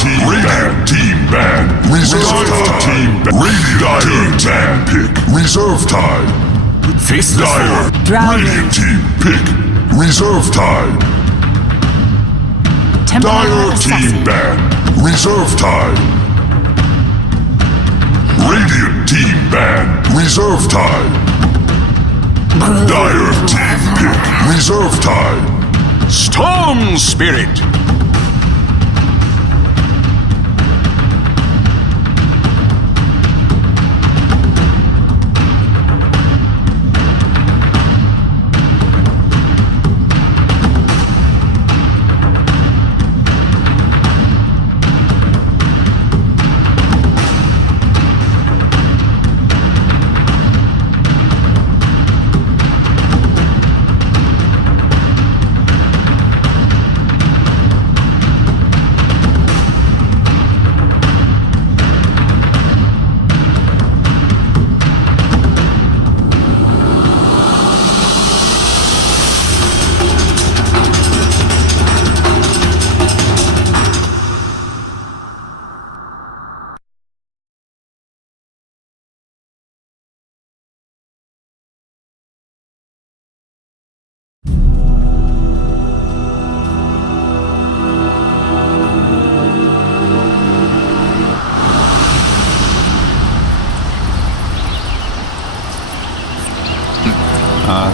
team ban. Team ban. Reserve time. Radiant team pick. Reserve time. Dire. Radiant team pick. Reserve time. Dire team ban. Reserve time. Radiant team ban. Reserve time. Dire team pick. Reserve time. Team.Spirit.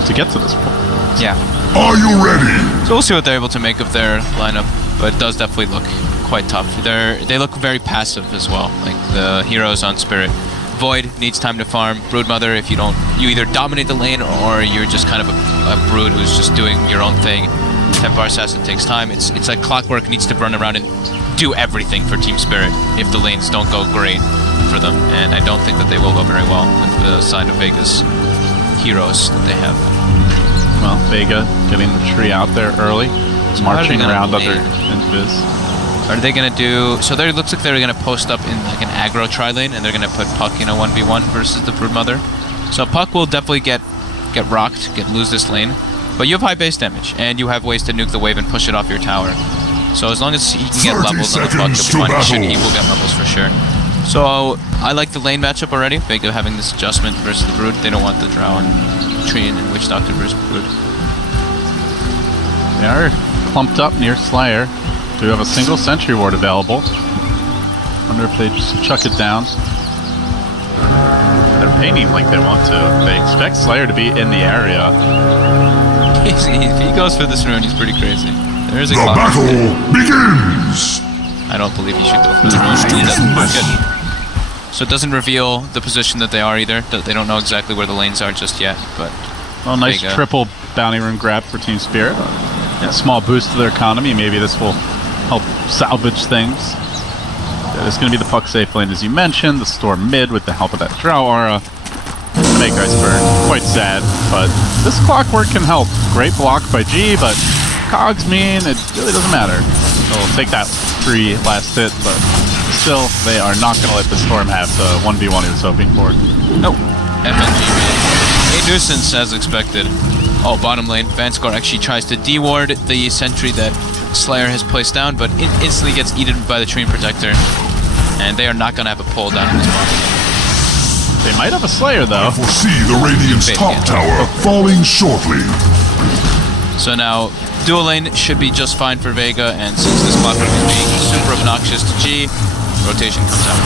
To get to this point. Yeah. Are you ready? So we'll see what they're able to make of their lineup, but it does definitely look quite tough. They look very passive as well, like the heroes on Spirit. Void needs time to farm. Broodmother, if you either dominate the lane or you're just kind of a brood who's just doing your own thing. Templar Assassin takes time. It's like clockwork, needs to run around and do everything for Team.Spirit if the lanes don't go great for them, and I don't think that they will go very well with the side of Vega's heroes that they have. Well, Vega getting the tree out there early, marching around other invis. Are they gonna do? So there looks like they're gonna post up in like an aggro tri lane, and they're gonna put Puck in a 1v1 versus the Broodmother. So Puck will definitely get rocked, lose this lane, but you have high base damage, and you have ways to nuke the wave and push it off your tower. So as long as he can get levels on the Puck, he will get levels for sure. So I like the lane matchup already. Vega having this adjustment versus the Brood. They don't want the Drow and Treant and Witch Doctor versus Brood. They are clumped up near Slayer. Do have a single Sentry Ward available. Wonder if they just chuck it down. They're painting like they want to. They expect Slayer to be in the area. If he goes for this rune, he's pretty crazy. There is a The battle begins! I don't believe he should go for the rune. He doesn't look good. So it doesn't reveal the position that they are either. They don't know exactly where the lanes are just yet, but... Well, nice triple bounty rune grab for Team.Spirit. A small boost to their economy. Maybe this will help salvage things. It's going to be the Puck safe lane, as you mentioned. The Storm mid with the help of that Drow aura. Make Iceberg quite sad, but this clockwork can help. Great block by G, but cogs mean it really doesn't matter. They'll take that free last hit, but still, they are not going to let the Storm have the 1v1 he was hoping for. Nope. FNG a nuisance as expected. Oh, bottom lane, Vanscore actually tries to de-ward the sentry that Slayer has placed down, but it instantly gets eaten by the Treant Protector, and they are not going to have a pull down in this bottom lane. They might have a Slayer, though. I foresee the Radiant's top tower falling shortly. So now, dual lane should be just fine for Vega, and since this clockwork is being super obnoxious to G, rotation comes out.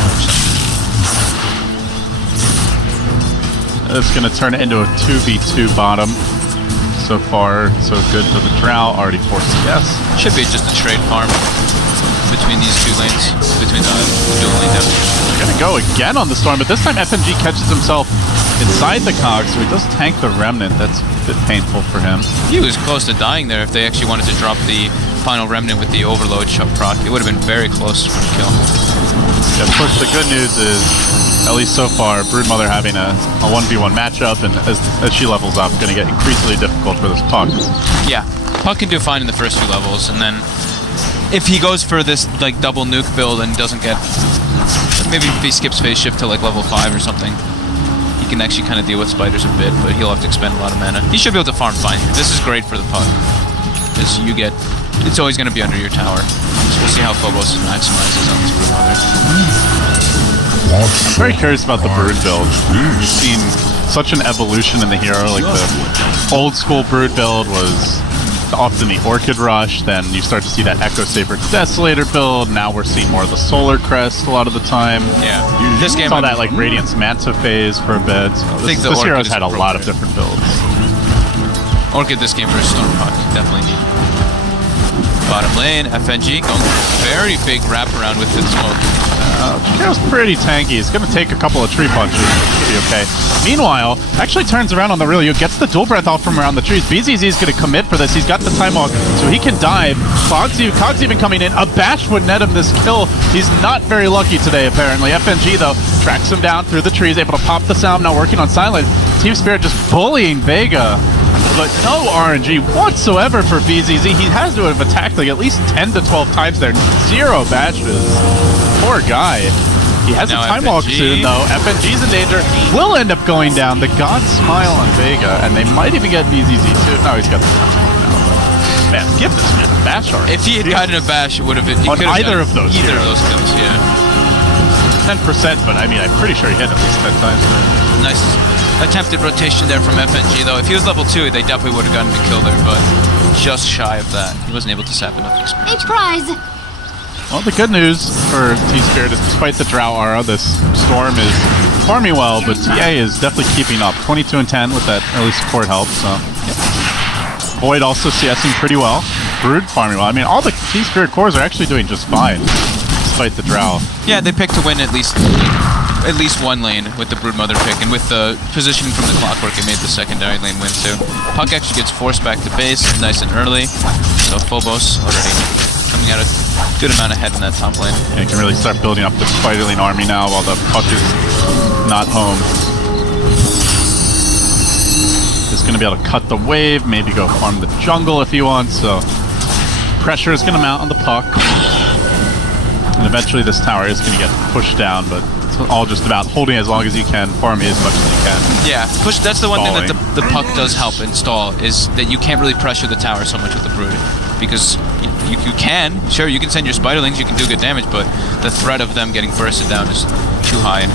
It's going to turn it into a 2v2 bottom. So far, so good for the Drow. Already 4 CS. Should be just a trade farm between these two lanes, between the dual lane damage. They're going to go again on the Storm, but this time FMG catches himself inside the cog, so he does tank the Remnant. That's a bit painful for him. He was close to dying there if they actually wanted to drop the final Remnant with the Overload proc. It would have been very close for the kill. Yeah, of course, the good news is, at least so far, Broodmother having a 1v1 matchup, and as she levels up, going to get increasingly difficult for this Puck. Yeah, Puck can do fine in the first few levels, and then if he goes for this like double nuke build and doesn't get, maybe if he skips phase shift to like level 5 or something, he can actually kind of deal with spiders a bit, but he'll have to expend a lot of mana. He should be able to farm fine. This is great for the Puck, because you get it's always going to be under your tower. So we'll see how Phobos maximizes on this Brood Mother. I'm very curious about the Brood build. We've seen such an evolution in the hero. Like the old school Brood build was often the Orchid Rush, then you start to see that Echo Saber Desolator build. Now we're seeing more of the Solar Crest a lot of the time. Yeah. This game saw that like Radiance Manta phase for a bit. So this hero's had a lot of different builds. Orchid this game versus Stormhawk. Definitely need. Bottom lane, FNG going very big wraparound with its smoke. Hero's pretty tanky. He's going to take a couple of tree punches. Should be okay. Meanwhile, actually turns around on the Rilio, gets the dual breath off from around the trees. BZZ is going to commit for this. He's got the time walk, so he can dive. Cog's even coming in. A bash would net him this kill. He's not very lucky today, apparently. FNG, though, tracks him down through the trees, able to pop the sound, now working on Silent. Team.Spirit just bullying Vega. But no RNG whatsoever for BZZ. He has to have attacked like at least 10 to 12 times there. 0 bashes. Poor guy. He has now a time walk soon, though. FNG's in danger. Will end up going down. The God Smile on Vega, and they might even get BZZ soon. No, he's got the time walk now. Man, give this man a bash already. If he had gotten a bash, it would have been... On either of those Either of those kills, yeah. 10%, but I mean, I'm pretty sure he hit at least 10 times there. Nice attempted rotation there from FNG, though. If he was level 2, they definitely would have gotten a kill there, but just shy of that. He wasn't able to sap enough experience. A prize! Well, the good news for Team.Spirit is despite the Drow aura, this Storm is farming well, but TA is definitely keeping up. 22 and 10 with that early support help, so... Yep. Void also CSing pretty well. Brood farming well. I mean, all the Team.Spirit cores are actually doing just fine, despite the Drow. Yeah, they picked to win at least one lane with the Brood Mother pick, and with the positioning from the Clockwork, it made the secondary lane win too. Puck actually gets forced back to base nice and early, so Phobos already coming out a good amount ahead in that top lane. Yeah, you can really start building up the Spiderling army now while the Puck is not home. He's going to be able to cut the wave, maybe go farm the jungle if he wants, so pressure is going to mount on the Puck. And eventually this tower is going to get pushed down, but it's all just about holding as long as you can, farming as much as you can. Yeah, push. That's the one thing that the Puck does help install, is that you can't really pressure the tower so much with the Brood. Because you can, sure, you can send your Spiderlings, you can do good damage, but the threat of them getting bursted down is too high, and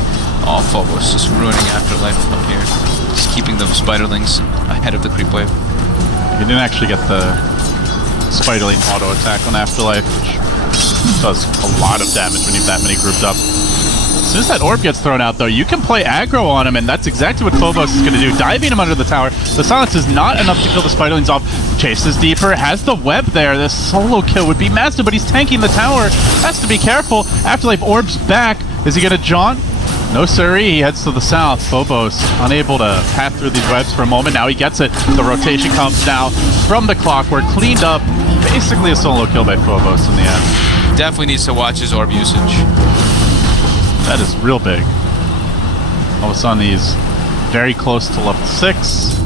all Phobos just ruining Afterlife up here. Just keeping the Spiderlings ahead of the creep wave. You didn't actually get the Spiderling auto attack on Afterlife, which does a lot of damage when you have that many grouped up. As soon as that orb gets thrown out, though, you can play aggro on him, and that's exactly what Phobos is going to do. Diving him under the tower. The silence is not enough to kill the Spiderlings off. Chases deeper, has the web there. This solo kill would be massive, but he's tanking the tower. Has to be careful. Afterlife orbs back. Is he going to jaunt? No siree, he heads to the south. Phobos unable to pass through these webs for a moment. Now he gets it. The rotation comes now from the Clockwork. Cleaned up. Basically a solo kill by Phobos in the end. Definitely needs to watch his orb usage. That is real big. All of a sudden he's very close to level 6.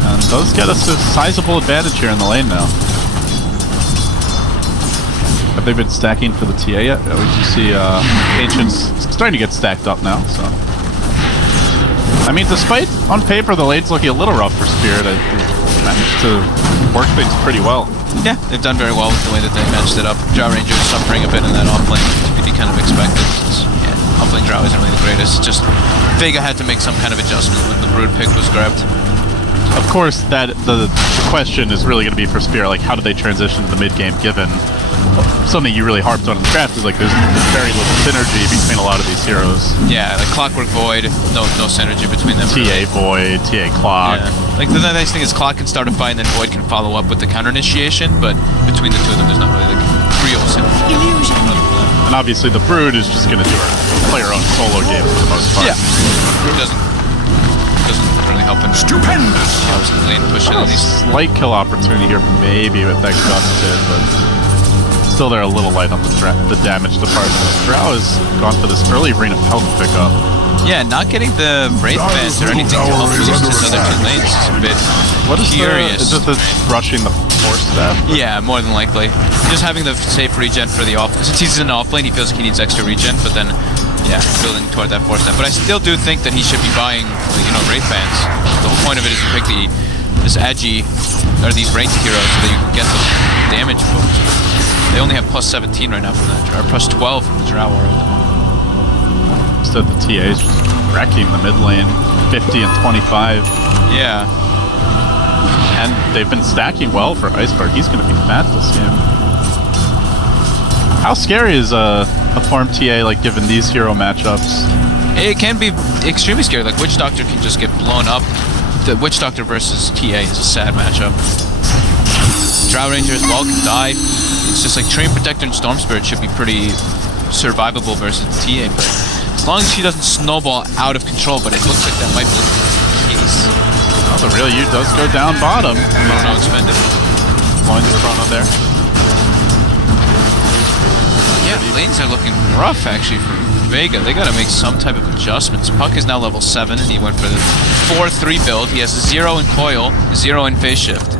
And does get us a sizable advantage here in the lane now. Have they been stacking for the TA yet? We can see Ancient's starting to get stacked up now, so... I mean, despite, on paper, the lane's looking a little rough for Spirit, they managed to work things pretty well. Yeah, they've done very well with the way that they matched it up. Drow Ranger is suffering a bit in that offlane, to be kind of expected. Yeah, offlane Drow isn't really the greatest. Just Vega had to make some kind of adjustment when the Brood pick was grabbed. Of course, that the question is really going to be for Spirit, like how do they transition to the mid game, given something you really harped on in the draft is like there's very little synergy between a lot of these heroes. Yeah, like Clockwork Void, no synergy between them. TA Void, TA Clock. Yeah. Like the nice thing is Clock can start a fight and then Void can follow up with the counter initiation, but between the two of them there's not really like real synergy. Illusion. And obviously the Brood is just going to play her own solo game for the most part. Yeah, Brood doesn't really help him. Stupendous! I was in the lane pushing at least. Slight kill opportunity here, maybe with that Gusted, but still they're a little light on the damage department. Drow has gone for this early Ring of Health pickup. Yeah, not getting the Wraith Bands or anything to help boost his other two lanes is a bit curious. Is it the rushing the Force Staff? Yeah, more than likely. Just having the safe regen for the off. Since he's in off lane, he feels like he needs extra regen, but then, yeah, building toward that Force Staff. But I still do think that he should be buying, Wraith Bands. The whole point of it is to pick the this edgy, or these ranged heroes so that you can get the damage boost. They only have plus 17 right now from that, or plus 12 from the Drow World. Instead, the TA's just wrecking the mid lane, 50 and 25. Yeah. And they've been stacking well for Iceberg. He's going to be fat this game. How scary is a farm TA like given these hero matchups? It can be extremely scary. Like Witch Doctor can just get blown up. The Witch Doctor versus TA is a sad matchup. Drow Ranger as well can die. It's just like Train Protector and Storm Spirit should be pretty survivable versus TA, but as long as she doesn't snowball out of control, but it looks like that might be the case. Well, the real U does go down bottom. Chrono expended. Blowing the Chrono there. Yeah, lanes are looking rough actually for Vega. They gotta make some type of adjustments. Puck is now level 7 and he went for the 4-3 build. He has a 0 in coil, 0 in phase shift.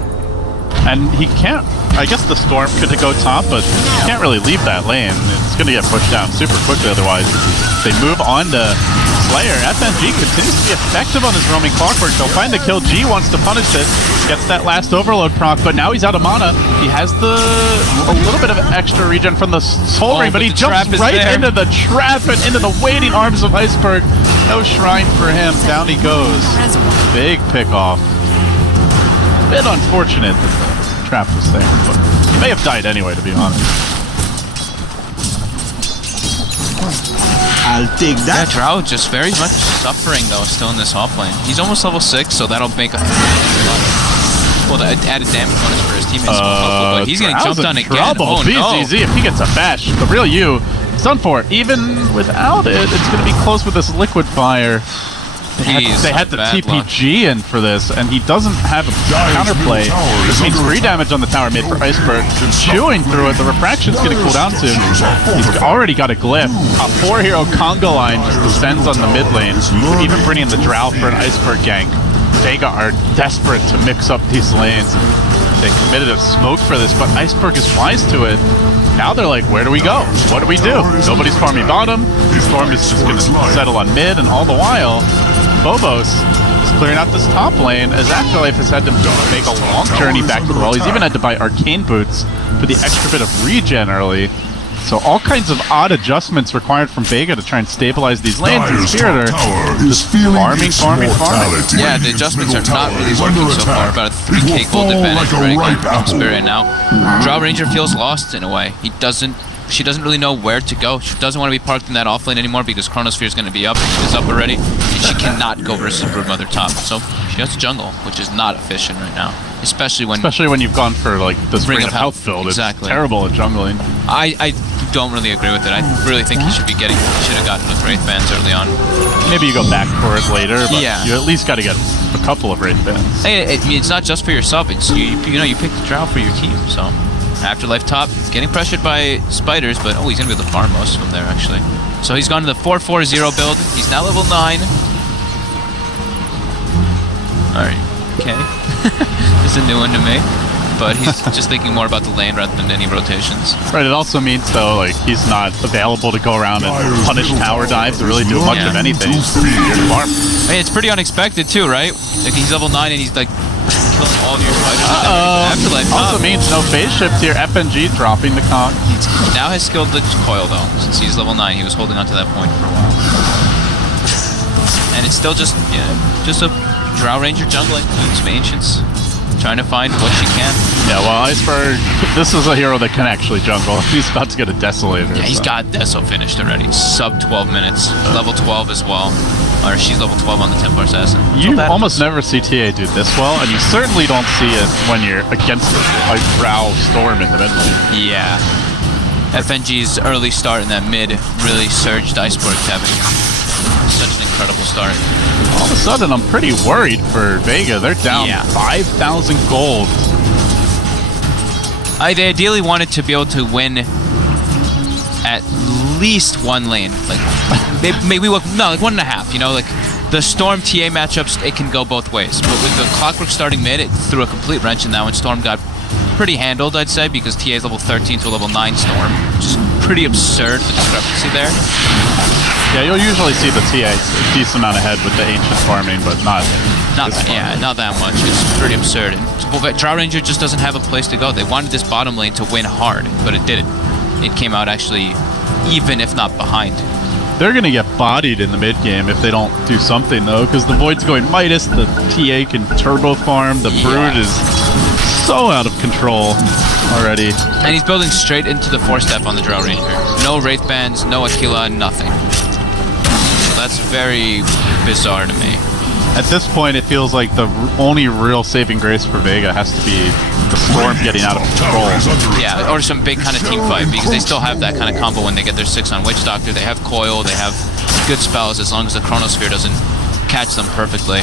And he can't, I guess the Storm could go top, but he can't really leave that lane. It's going to get pushed down super quickly otherwise. They move on to Slayer. FNG continues to be effective on his roaming clockwork. They'll find the kill. G wants to punish this. Gets that last overload proc, but now he's out of mana. He has a little bit of extra regen from the Soul Ring, but he jumps right into the trap and into the waiting arms of Iceberg. No shrine for him. Down he goes. Big pick off. A bit unfortunate that the trap was there, but he may have died anyway, to be honest. I'll take that. Yeah, Drow just very much suffering though, still in this offlane. He's almost level 6, so that'll make a lot. Well, the added damage bonus for his teammates will help, but he's getting jumped on again. Oh no! BZZ, if he gets a bash, the real U, it's done for. Even without it, it's going to be close with this liquid fire. They had the TPG in for this, and he doesn't have a counterplay. This means 3 damage on the tower mid for Iceberg. Chewing through it, the refraction's going to cool down soon. He's already got a glyph. A 4-hero conga line just descends on the mid lane, even bringing the Drow for an Iceberg gank. Vega are desperate to mix up these lanes. They committed a smoke for this, but Iceberg is wise to it. Now they're like, where do we go? What do we do? Nobody's farming bottom. Storm is just going to settle on mid, and all the while, Phobos is clearing out this top lane as Afterlife has had to make a long journey back to the wall. He's even had to buy arcane boots for the extra bit of regen early. So all kinds of odd adjustments required from Vega to try and stabilize these lanes. And Spirit are just farming. Yeah, the adjustments are not really working so far. About a 3k gold advantage already going from Spirit now. Drow Ranger feels lost in a way. She doesn't really know where to go. She doesn't want to be parked in that offlane anymore because Chronosphere is going to be up. It's up already. And she cannot go versus Broodmother top. So she has to jungle, which is not efficient right now. Especially when you've gone for like this Ring of Health build. Exactly. It's terrible at jungling. I don't really agree with it. I really think he should have gotten with Wraith Bands early on. Maybe you go back for it later, but yeah, you at least got to get a couple of Wraith Bands. Hey, it's not just for yourself. It's you pick the Drow for your team. So Afterlife top, getting pressured by spiders, but he's gonna be able to farm most of them there actually. So he's gone to the 4-4-0 build. He's now level 9. Alright, okay. This is a new one to me. But he's just thinking more about the lane rather than any rotations. Right, it also means though, like, he's not available to go around and punish tower dives to really do much of anything. I mean, it's pretty unexpected too, right? Like, he's level 9 and he's like killing all of your spiders. Afterlife also means no phase shift here. FNG dropping the conk. He now has skilled the coil though, since he's level 9. He was holding on to that point for a while. And it's still just a Drow Ranger jungling, some Ancients, trying to find what she can. Yeah, well, Iceberg, this is a hero that can actually jungle. He's about to get a Desolator. Yeah, he's got Deso finished already. Sub 12 minutes. Level 12 as well. Or she's level 12 on the Templar Assassin. You almost never see TA do this well, and you certainly don't see it when you're against a Drow Storm in the mid lane. Yeah. FNG's early start in that mid really surged Iceberg having such an incredible start. All of a sudden, I'm pretty worried for Vega. They're down 5,000 gold. They ideally wanted to be able to win at least one lane. Like, maybe like 1.5. You know, like the Storm TA matchups, it can go both ways. But with the Clockwork starting mid, it threw a complete wrench in that one. Storm got pretty handled, I'd say, because TA is level 13 to a level 9 Storm, which is pretty absurd, the discrepancy there. Yeah, you'll usually see the TA a decent amount ahead with the ancient farming, but not that much. It's pretty absurd. And Drow Ranger just doesn't have a place to go. They wanted this bottom lane to win hard, but it didn't. It came out actually even, if not behind. They're going to get bodied in the mid game if they don't do something, though, because the Void's going Midas, the TA can turbo farm, the Brood is so out of control already. And he's building straight into the 4-step on the Drow Ranger. No Wraith Bands, no Aquila, nothing. So that's very bizarre to me. At this point, it feels like the only real saving grace for Vega has to be the Storm getting out of control. Yeah, or some big kind of team fight, because they still have that kind of combo when they get their 6 on Witch Doctor. They have Coil, they have good spells as long as the Chronosphere doesn't catch them perfectly.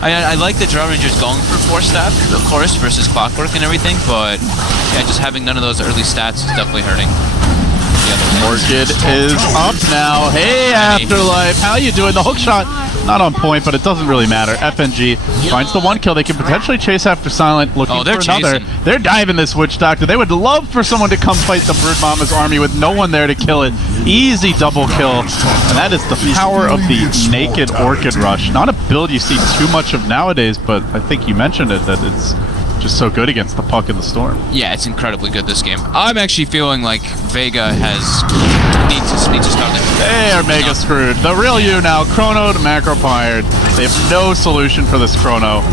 I like the Drow Rangers going for 4-step, of course, versus Clockwork and everything, but yeah, just having none of those early stats is definitely hurting. Orchid is up now. Hey, Afterlife, how you doing? The hook shot, not on point, but it doesn't really matter. FNG finds the 1 kill. They can potentially chase after Silent, looking for another. Chasing. They're diving this Witch Doctor. They would love for someone to come fight the Brood Mama's army with no one there to kill it. Easy double kill, and that is the power of the naked Orchid Rush. Not a build you see too much of nowadays, but I think you mentioned it, that it's just so good against the Puck and the Storm. Yeah, it's incredibly good this game. I'm actually feeling like Vega needs to start that. They are mega screwed. The real you now, Chrono to Macro Pirate. They have no solution for this Chrono.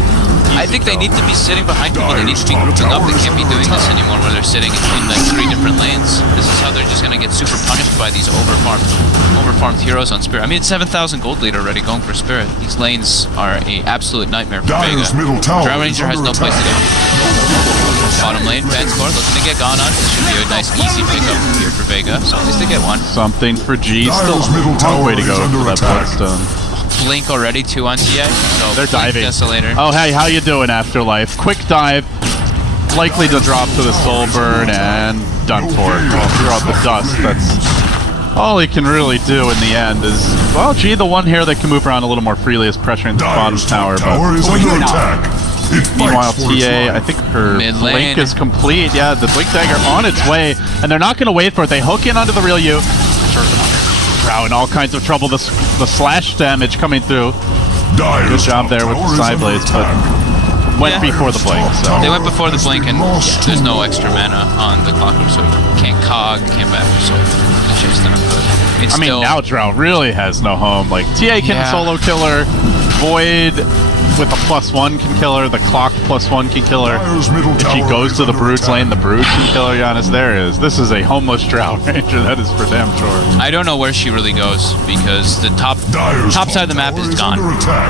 I think they need to be sitting behind people. They need to be grouping up. They can't be doing this anymore where they're sitting in like 3 different lanes. This is how they're just going to get super punished by these overfarmed heroes on Spirit. I mean, it's 7,000 gold lead already going for Spirit. These lanes are an absolute nightmare for Vega. Drow Ranger has no place to go. Bottom lane, bad score, looking to get gone on. This should be a nice, easy pickup here for Vega. So at least they get one. Something for G. Still a long way to go for that Bloodstone. Blink already, 2 on TA. So they're diving. Desolator. Oh, hey, how you doing, Afterlife? Quick dive. Likely to drop to the Soul Burn and done for. Well, throughout the dust, that's all he can really do in the end is, well, G, the one here that can move around a little more freely is pressuring the bottom tower, but meanwhile, TA, I think her blink is complete. Yeah, the blink dagger on its way, and they're not going to wait for it. They hook in onto the real you. Drow in all kinds of trouble. The slash damage coming through. Good job there with the side blades, but went before the blink. So. They went before the blink, and there's no extra mana on the Clockwork, so can't cog, can't back, so chase them. I mean, now Drow really has no home. Like, TA can solo kill her, Void with a +1 can kill her, the Clock +1 can kill her. If she goes to the Brood's lane, the Brood can kill her. Giannis, there is. This is a homeless Drow Ranger, that is for damn sure. I don't know where she really goes, because the top side of the map is gone.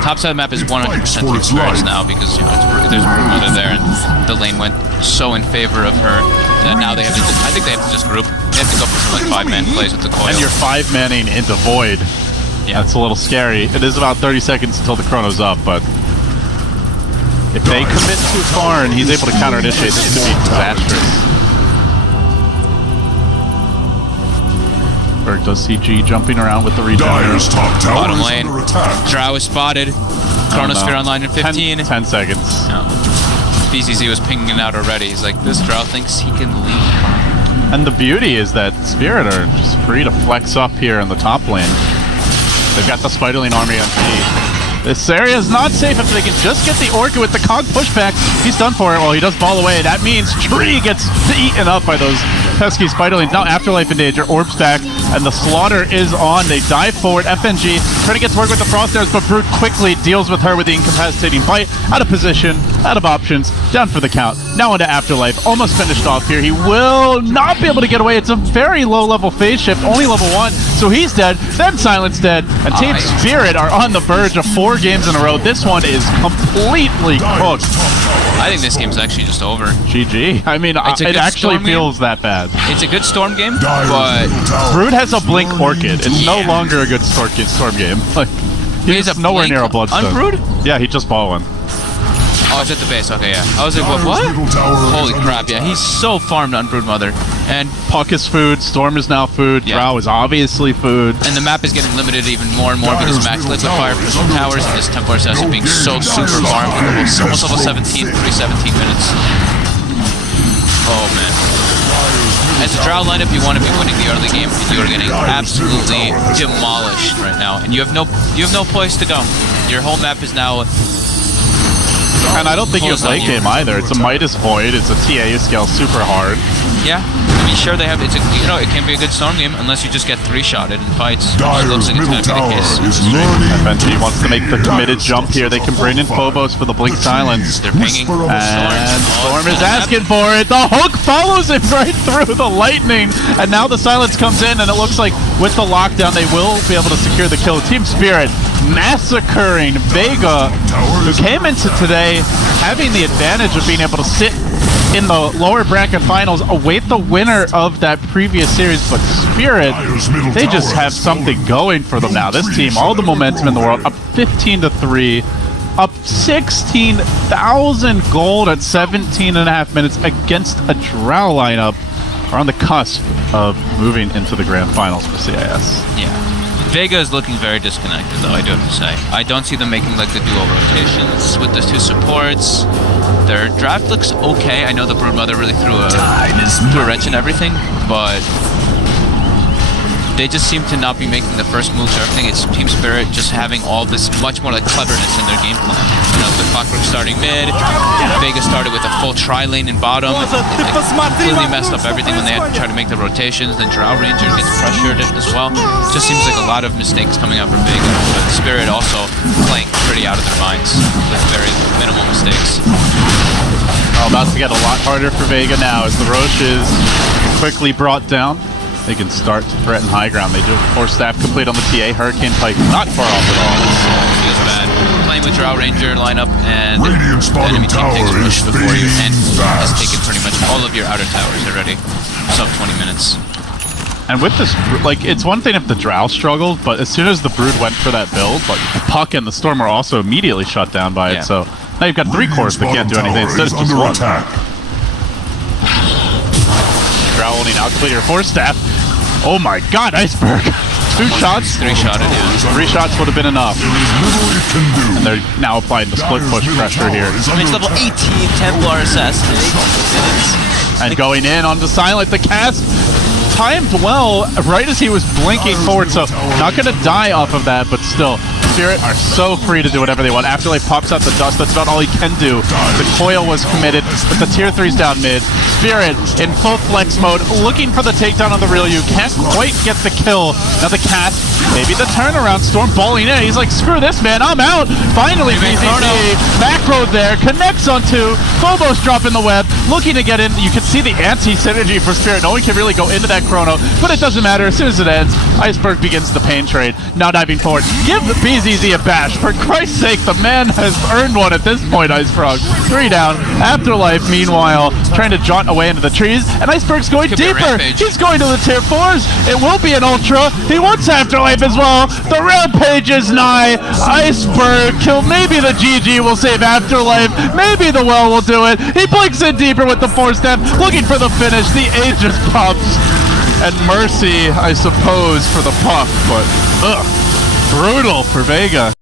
Top side of the map is 100% Team Spirits now, because there's Brood Mother there, and the lane went so in favor of her that now they have to I think they have to just group. They have to go for some like 5-man plays with the Coil. And you're 5-manning into Void. Yeah. That's a little scary. It is about 30 seconds until the Chrono's up, but if they commit too far and he's able to counter-initiate, this could be disastrous. Berg does see G jumping around with the regen. Bottom lane. Drow is spotted. Chronosphere online in 15. 10 seconds. No. BCZ was pinging it out already. He's like, this Drow thinks he can lead. And the beauty is that Spirit are just free to flex up here in the top lane. They've got the Spiderling army on G. This area is not safe if they can just get the Orca with the Cog pushback. He's done for it. Well, he does ball away. That means Tree gets eaten up by those pesky Spiderlings. Now Afterlife in danger. Orbs back, and the slaughter is on. They dive forward. FNG trying to get to work with the Frost Arrows, but Brood quickly deals with her with the incapacitating bite. Out of position, out of options, down for the count. Now into Afterlife. Almost finished off here. He will not be able to get away. It's a very low-level phase shift, only level 1, so he's dead. Then Silent's dead, and Team Spirit are on the verge of 4 games in a row. This one is completely cooked. I think this game's actually just over. GG. I mean, it actually feels that bad. It's a good Storm game, but Brood has a Blink Orchid. It's no longer a good Storm game. Like, he's nowhere near a Bloodstone. On Brood? Yeah, he just bought one. Oh, it's at the base. Okay, yeah. I was like, what? Holy crap, yeah. He's so farmed on Brood Mother. And Puck is food, Storm is now food, Drow is obviously food. And the map is getting limited even more and more because Max Liquid Fire for some towers and this Templar Assassin being so super farmed. Almost level 17, 3-17 minutes. Oh, man. as a Drow lineup, you want to be winning the early game, and you are getting absolutely demolished right now, and you have no place to go. Your whole map is now. And I don't think you have late game either. It's a Midas Void. It's a TA scale super hard. Yeah, I mean, sure they have. It can be a good storm game unless you just get 3-shotted in fights. Which looks like it's going to be the case. FNG wants to make the committed jump here. They can bring in Phobos for the Blink Silence. They're pinging. And Storm is asking for it. The hook follows him right through the lightning. And now the silence comes in, and it looks like with the lockdown, they will be able to secure the kill. Team.Spirit massacring Vega, who came into today having the advantage of being able to sit in the lower bracket finals, await the winner of that previous series, but Spirit, they just have something going for them now. This team, all the momentum in the world, up 15-3, up 16,000 gold at 17.5 minutes against a Drow lineup, are on the cusp of moving into the grand finals for CIS. Yeah. Vega is looking very disconnected, though, I do have to say. I don't see them making like the duo rotations with the two supports. Their draft looks okay. I know the Broodmother really threw a wrench in everything, but they just seem to not be making the first moves or everything. It's Team.Spirit just having all this much more like cleverness in their game plan. You know, the Clockwork starting mid, Vega started with a full tri-lane in bottom. It completely messed up everything when they had to try to make the rotations. Then Drow Ranger gets pressured as well. It just seems like a lot of mistakes coming out from Vega. But Spirit also playing pretty out of their minds with very minimal mistakes. Well, about to get a lot harder for Vega now as the Roche is quickly brought down. They can start to threaten high ground. They do have Force Staff complete on the TA. Hurricane Pike not far off at all. Feels bad. Playing with Drow Ranger lineup, and the enemy team takes Roche before you, and has taken pretty much all of your outer towers already. Sub 20 minutes. And with this, like, it's one thing if the Drow struggled, but as soon as the Brood went for that build, like, the Puck and the Storm are also immediately shut down by it, so now you've got 3 cores that can't do anything. Instead it's just 1. Drow only now complete your Force Staff. Oh my god, Iceberg! 2 shots? 3-shotted, yeah. 3 shots would have been enough. And they're now applying the split push pressure here. Damage level 18, Templar assassinate. And going in onto Silent, the cast timed well right as he was blinking forward, so not going to die off of that, but still. Spirit are so free to do whatever they want. Afterlife pops out the dust. That's about all he can do. The coil was committed, but the tier 3's down mid. Spirit in full flex mode, looking for the takedown on the real you. Can't quite get the kill. Now the cast, maybe the turnaround. Storm balling in. He's like, screw this, man. I'm out. Finally, BZZ. Back road there. Connects on 2. Phobos dropping the web. Looking to get in. You can see the anti-synergy for Spirit. No one can really go into that chrono, but it doesn't matter. As soon as it ends, Iceberg begins the pain trade. Now diving forward. Give the BZZ a bash. For Christ's sake, the man has earned one at this point, Icefrog. 3 down. Afterlife, meanwhile, trying to jaunt away into the trees, and Iceberg's going deeper. He's going to the tier 4s. It will be an Ultra. He wants Afterlife as well. The rampage is nigh. Iceberg kill. Maybe the GG will save Afterlife. Maybe the well will do it. He blinks in deeper with the Force Step, looking for the finish. The Aegis pops. And mercy, I suppose, for the Puck, but ugh. Brutal for Vega.